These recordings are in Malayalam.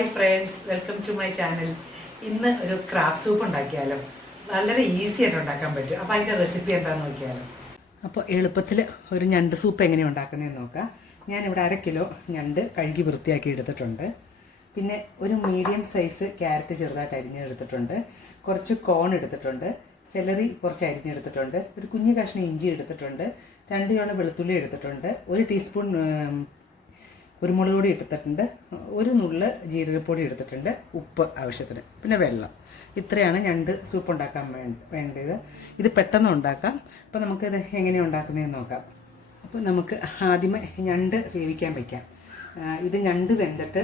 Hi friends, welcome to my channel. ഇന്ന് ഒരു ക്രാബ് സൂപ്പ് ഉണ്ടാക്കിയാലോ. വളരെ ഈസി ആയിട്ട് ഉണ്ടാക്കാൻ പറ്റും. അപ്പോൾ അതിൻ്റെ റെസിപ്പി എന്താണെന്ന് നോക്കിയാലോ. അപ്പോൾ എളുപ്പത്തിൽ ഒരു ഞണ്ട് സൂപ്പ് എങ്ങനെയാണ് ഉണ്ടാക്കുന്നതെന്ന് നോക്കാം. ഞാനിവിടെ 1/2 കിലോ ഞണ്ട് കഴുകി വൃത്തിയാക്കി എടുത്തിട്ടുണ്ട്. പിന്നെ ഒരു മീഡിയം സൈസ് ക്യാരറ്റ് ചെറുതായിട്ട് അരിഞ്ഞെടുത്തിട്ടുണ്ട്. കുറച്ച് കോൺ എടുത്തിട്ടുണ്ട്. സെലറി കുറച്ച് അരിഞ്ഞെടുത്തിട്ടുണ്ട്. ഒരു കുഞ്ഞു കഷ്ണം ഇഞ്ചി എടുത്തിട്ടുണ്ട്. 2 ചോള വെളുത്തുള്ളി എടുത്തിട്ടുണ്ട്. 1 ടീസ്പൂൺ കുരുമുളക് പൊടി എടുത്തിട്ടുണ്ട്. 1 നുള്ള് ജീരകപ്പൊടി എടുത്തിട്ടുണ്ട്. ഉപ്പ് ആവശ്യത്തിന്, പിന്നെ വെള്ളം. ഇത്രയാണ് ഞണ്ട് സൂപ്പ് ഉണ്ടാക്കാൻ വേണ്ടത്. ഇത് പെട്ടെന്ന് ഉണ്ടാക്കാം. അപ്പോൾ നമുക്കിത് എങ്ങനെയാണ് ഉണ്ടാക്കുന്നതെന്ന് നോക്കാം. അപ്പോൾ നമുക്ക് ആദ്യമേ ഞണ്ട് വേവിക്കാൻ വയ്ക്കാം. ഇത് ഞണ്ട് വെന്തിട്ട്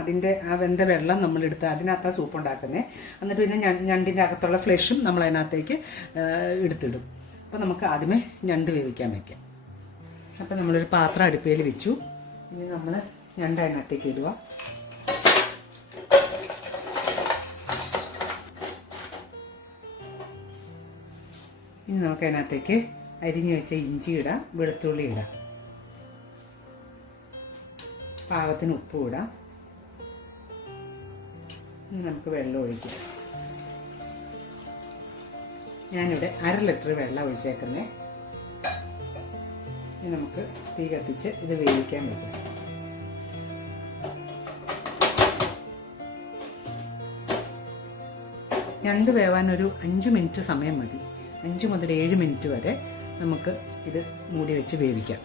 അതിൻ്റെ വെന്ത വെള്ളം നമ്മളെടുത്ത് അതിനകത്താണ് സൂപ്പ് ഉണ്ടാക്കുന്നത്. എന്നിട്ട് പിന്നെ ഞണ്ടിൻ്റെ അകത്തുള്ള ഫ്ലഷും നമ്മൾ അതിനകത്തേക്ക് എടുത്തിടും. അപ്പോൾ നമുക്ക് ആദ്യമേ ഞണ്ട് വേവിക്കാൻ വയ്ക്കാം. അപ്പോൾ നമ്മളൊരു പാത്രം അടുപ്പയിൽ വെച്ചു. ഇനി നമ്മൾ ഞണ്ട് അതിനകത്തേക്ക് ഇടുക. ഇനി നമുക്ക് അതിനകത്തേക്ക് അരിഞ്ഞു വെച്ച ഇഞ്ചി ഇടാം, വെളുത്തുള്ളി ഇടാം, പാകത്തിന് ഉപ്പും ഇടാം. ഇനി നമുക്ക് വെള്ളം ഒഴിക്കാം. ഞാനിവിടെ 1/2 ലിറ്റർ വെള്ളം ഒഴിച്ചേക്കുന്നേ. ഇനി നമുക്ക് തീ കത്തിച്ച് ഇത് വേവിക്കാൻ പറ്റും. ഞണ്ട് വേവാൻ ഒരു 5 മിനിറ്റ് സമയം മതി. 5 മുതൽ 7 മിനിറ്റ് വരെ നമുക്ക് ഇത് മൂടി വെച്ച് വേവിക്കാം.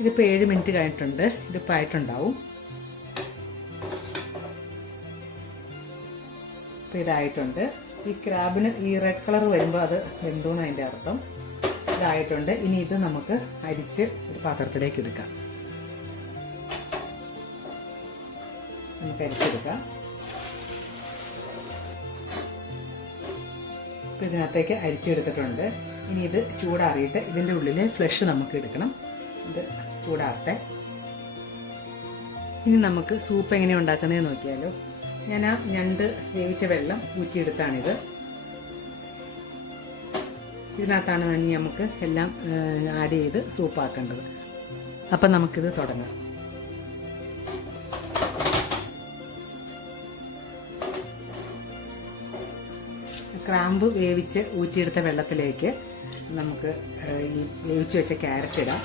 ഇതിപ്പോൾ 7 മിനിറ്റ് കഴിഞ്ഞിട്ടുണ്ട്. ഇതിപ്പോൾ ആയിട്ടുണ്ടാവും. ഇപ്പോൾ ഇതായിട്ടുണ്ട്. ഈ ക്രാബിന് ഈ റെഡ് കളർ വരുമ്പോൾ അത് വെന്തോന്ന് അതിൻ്റെ അർത്ഥം. ഇതായിട്ടുണ്ട്. ഇനി ഇത് നമുക്ക് അരിച്ച് ഒരു പാത്രത്തിലേക്ക് എടുക്കാം. നമുക്ക് അരിച്ചെടുക്കാം. ഇപ്പം ഇതിനകത്തേക്ക് അരിച്ചെടുത്തിട്ടുണ്ട്. ഇനി ഇത് ചൂടാറിയിട്ട് ഇതിൻ്റെ ഉള്ളിലെ ഫ്ലഷ് നമുക്ക് എടുക്കണം. ഇത് ചൂടാറട്ടെ. ഇനി നമുക്ക് സൂപ്പ് എങ്ങനെയാണ് ഉണ്ടാക്കുന്നതെന്ന് നോക്കിയാലോ. ഞാൻ ഞണ്ട് വേവിച്ച വെള്ളം ഊറ്റിയെടുത്താണിത്. ഇതിനകത്താണ് തന്നെ നമുക്ക് എല്ലാം ആഡ് ചെയ്ത് സൂപ്പാക്കേണ്ടത്. അപ്പം നമുക്കിത് തുടങ്ങാം. ക്രാമ്പ് വേവിച്ച് ഊറ്റിയെടുത്ത വെള്ളത്തിലേക്ക് നമുക്ക് ഈ വേവിച്ച് വെച്ച ക്യാരറ്റ് ഇടാം,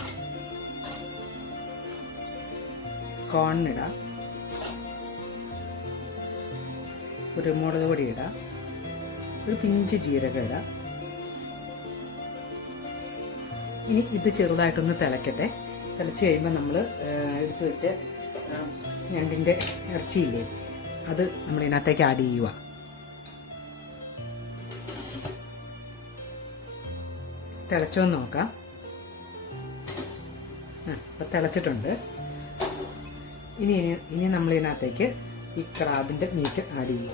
കോണിടാം, കുരുമുളക് പൊടി ഇടാം, ഒരു പിഞ്ച് ജീരകം ഇടാം. ഇനി ഇത് ചെറുതായിട്ടൊന്ന് തിളക്കട്ടെ. തിളച്ച് കഴിയുമ്പോൾ നമ്മൾ എടുത്തു വെച്ച് ഞണ്ടിൻ്റെ ഇറച്ചിയില്ലേ, അത് നമ്മൾ ഇതിനകത്തേക്ക് ആഡ് ചെയ്യുക. തിളച്ചോന്ന് നോക്കാം. അപ്പം തിളച്ചിട്ടുണ്ട്. ഇനി നമ്മൾ ഇതിനകത്തേക്ക് ഈ ക്രാബിൻ്റെ മീറ്റ് ആഡ് ചെയ്യുക.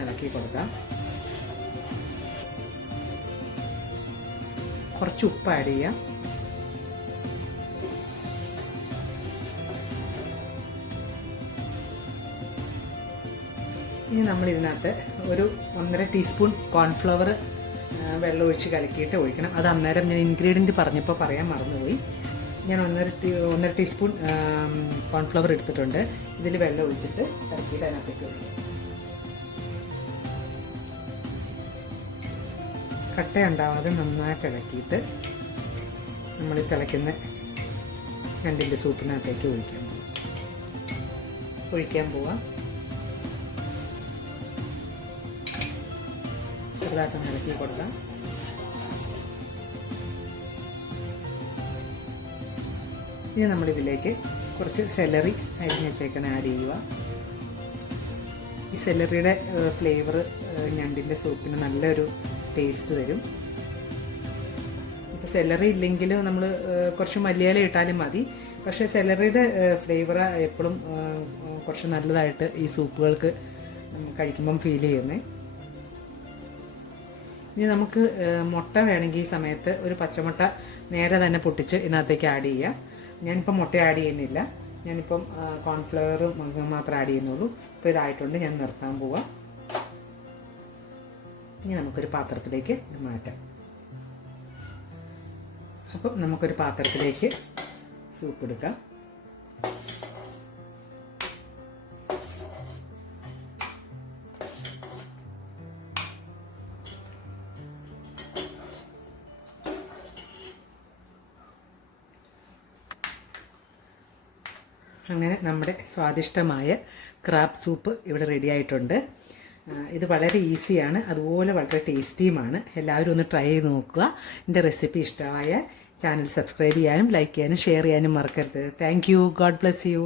ഇളക്കി കൊടുക്കാം. കുറച്ച് ഉപ്പ് ആഡ് ചെയ്യാം. ഇനി നമ്മൾ ഇതിനകത്ത് ഒരു 1.5 ടീസ്പൂൺ കോൺഫ്ലവർ വെള്ളം ഒഴിച്ച് കലക്കിയിട്ട് ഒഴിക്കണം. അത് അന്നേരം ഞാൻ ഇൻഗ്രീഡിയൻറ്റ് പറഞ്ഞപ്പോൾ പറയാൻ മറന്നുപോയി. ഞാൻ 1.5 ടീസ്പൂൺ കോൺഫ്ലവർ എടുത്തിട്ടുണ്ട്. ഇതിൽ വെള്ളം ഒഴിച്ചിട്ട് കലക്കിയിട്ട് അതിനകത്തേക്ക് ഒഴിക്കും. കട്ട ഉണ്ടാവാതെ നന്നായിട്ട് ഇളക്കിയിട്ട് നമ്മൾ തിളയ്ക്കുന്ന ഞണ്ടിൻ്റെ സൂപ്പിനകത്തേക്ക് ഒഴിക്കാൻ പോവാം. ചെറുതായിട്ട് ഇളക്കി കൊടുക്കാം. ഇനി നമ്മളിതിലേക്ക് കുറച്ച് സെലറി അരിഞ്ഞ് വെച്ചേക്കാൻ ആഡ് ചെയ്യുക. ഈ സെലറിയുടെ ഫ്ലേവർ ഞണ്ടിൻ്റെ സൂപ്പിന് നല്ലൊരു ടേസ്റ്റ് തരും. ഇപ്പോൾ സെലറി ഇല്ലെങ്കിലും നമ്മൾ കുറച്ച് മല്ലിയില ഇട്ടാലും മതി. പക്ഷേ സെലറിയുടെ ഫ്ലേവർ എപ്പോഴും കുറച്ച് നല്ലതായിട്ട് ഈ സൂപ്പുകൾക്ക് കഴിക്കുമ്പം ഫീൽ ചെയ്യുന്നത്. ഇനി നമുക്ക് മുട്ട വേണമെങ്കിൽ ഈ സമയത്ത് ഒരു പച്ചമുട്ട നേരെ തന്നെ പൊട്ടിച്ച് ഇതിനകത്തേക്ക് ആഡ് ചെയ്യാം. ഞാനിപ്പം മുട്ട ആഡ് ചെയ്യുന്നില്ല. ഞാനിപ്പം കോൺഫ്ലവറും മാത്രമേ ആഡ് ചെയ്യുന്നുള്ളൂ. അപ്പോൾ ഇതായിട്ടുണ്ട്. ഞാൻ നിർത്താൻ പോവാം. ഇനി നമുക്കൊരു പാത്രത്തിലേക്ക് ഇത് മാറ്റാം. അപ്പം നമുക്കൊരു പാത്രത്തിലേക്ക് സൂപ്പ് എടുക്കാം. അങ്ങനെ നമ്മുടെ സ്വാദിഷ്ടമായ ക്രാബ് സൂപ്പ് ഇവിടെ റെഡി ആയിട്ടുണ്ട്. ഇത് വളരെ ഈസിയാണ്, അതുപോലെ വളരെ ടേസ്റ്റിയുമാണ്. എല്ലാവരും ഒന്ന് ട്രൈ ചെയ്ത് നോക്കുക. എൻ്റെ റെസിപ്പി ഇഷ്ടമായ ചാനൽ സബ്സ്ക്രൈബ് ചെയ്യാനും ലൈക്ക് ചെയ്യാനും ഷെയർ ചെയ്യാനും മറക്കരുത്. Thank you. God bless you.